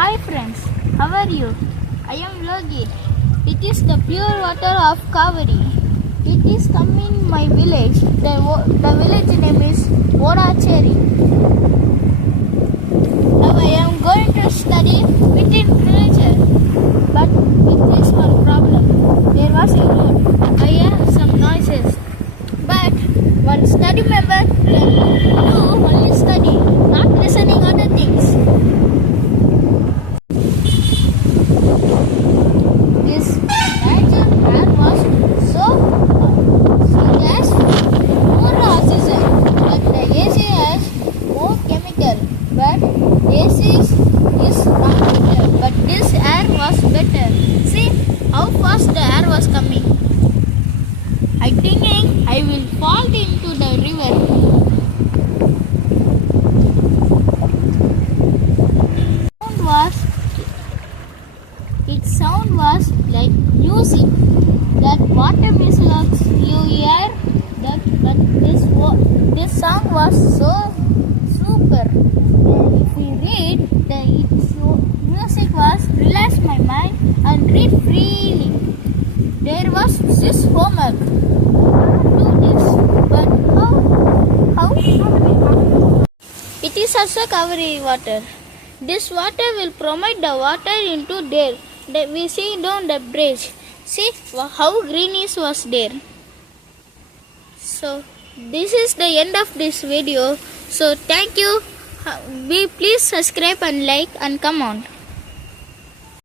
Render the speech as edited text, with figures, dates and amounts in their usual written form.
Hi friends, how are you? I am Logith. It is the pure water of Kaveri. It is come in my village. The village name is Cherry. Now I am going to study within nature. But with this one problem. There was a road. I heard some noises. But one study member do only study, not listening other things. This nature air was so gas, more oxygen, but the AC has more chemical. But AC is not better, but this air was better. See how fast the air was coming. I thinking I will fall into the river. Its sound was like music. That water music you hear. This song was so super. If we read, its music was relax my mind and read freely. There was this homework. Do this, but how? It is also covering water. This water will provide the water into there. We see down the bridge. See how greenish was there. So this is the end of this video. So thank you. Please subscribe and like and comment.